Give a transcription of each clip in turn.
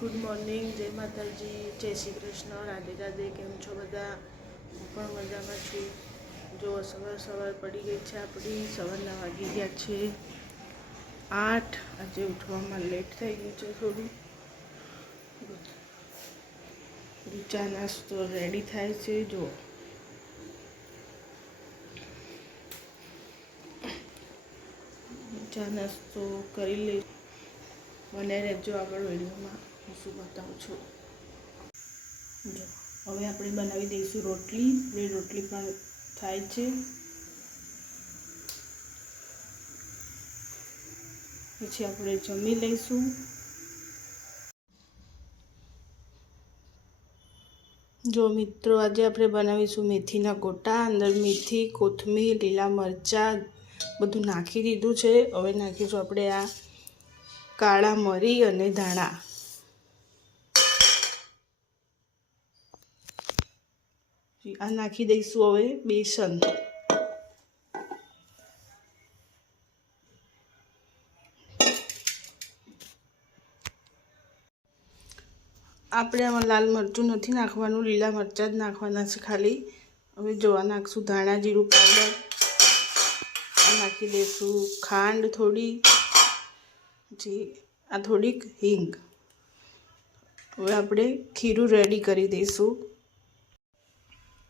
Good morning, જય માતાજી, જય શ્રી કૃષ્ણ, રાધે રાધે. કેમ છો બધા? હું પણ મજામાં છું. જો સવાર પડી ગઈ છે આપણી. સવારના વાગી ગયા છે 8. આજે ઉઠવામાં લેટ થઈ ગયું છે થોડું. ચા નાસ્તો રેડી થાય છે. જો ચા નાસ્તો કરી લે. મને રહેજો આગળ વિડીયોમાં, હું શું બતાવું છું. જો હવે આપણે બનાવી દઈશું રોટલી. બે રોટલી પણ થાય છે. પછી આપણે જમી લઈશું. જો મિત્રો, આજે આપણે બનાવીશું મેથીના ગોટા. અંદર મેથી, કોથમીર, લીલા મરચાં બધું નાખી દીધું છે. હવે નાખીશું આપણે આ કાળા મરી અને ધાણા. આ નાખી દઈશું હવે બેસન. આપણે આમાં લાલ મરચું નથી નાખવાનું, લીલા મરચાં જ નાખવાના છે ખાલી. હવે જોવા નાખશું ધાણા જીરું પાવડર. આ નાખી દઈશું ખાંડ થોડી, પછી આ થોડીક હિંગ. હવે આપણે ખીરું રેડી કરી દઈશું.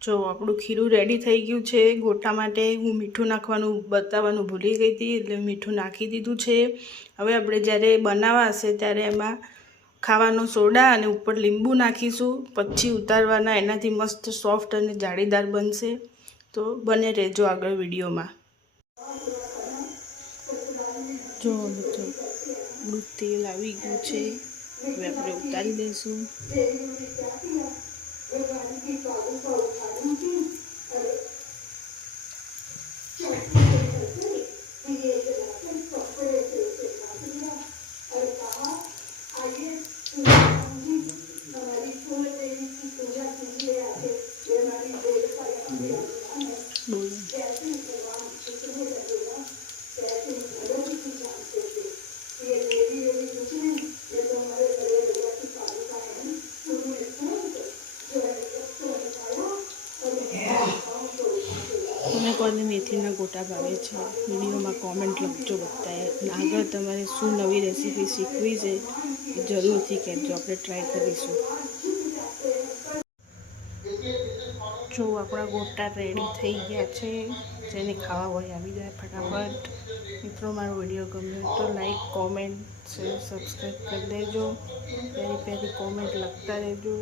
જો આપણું ખીરું રેડી થઈ ગયું છે. ગોટા માટે હું મીઠું નાખવાનું બતાવવાનું ભૂલી ગઈ હતી, એટલે મીઠું નાખી દીધું છે. હવે આપણે જ્યારે બનાવવા હશે ત્યારે એમાં ખાવાનો સોડા અને ઉપર લીંબુ નાખીશું. પછી ઉતારવાના, એનાથી મસ્ત સોફ્ટ અને જાળીદાર બનશે. તો બને રહેજો આગળ વિડીયોમાં. જો મિત્રો, આપણું તેલ આવી ગયું છે. હવે આપણે ઉતારી દઈશું. તમને કોને મેથીના ગોટા ભાવે છે? વિડીયોમાં કોમેન્ટ લખજો બધાએ. આગળ તમારે શું નવી રેસીપી શીખવી છે એ જરૂરથી કહેજો, આપણે ટ્રાય કરીશું. જો આપણા ગોટા રેડી થઈ ગયા છે. જેને ખાવા હોય આવી જાય ફટાફટ. મિત્રો, મારો વિડીયો ગમ્યો તો લાઈક, કોમેન્ટ, શેર, સબસ્ક્રાઈબ કરી દેજો. પહેલી કોમેન્ટ લખતા રહેજો.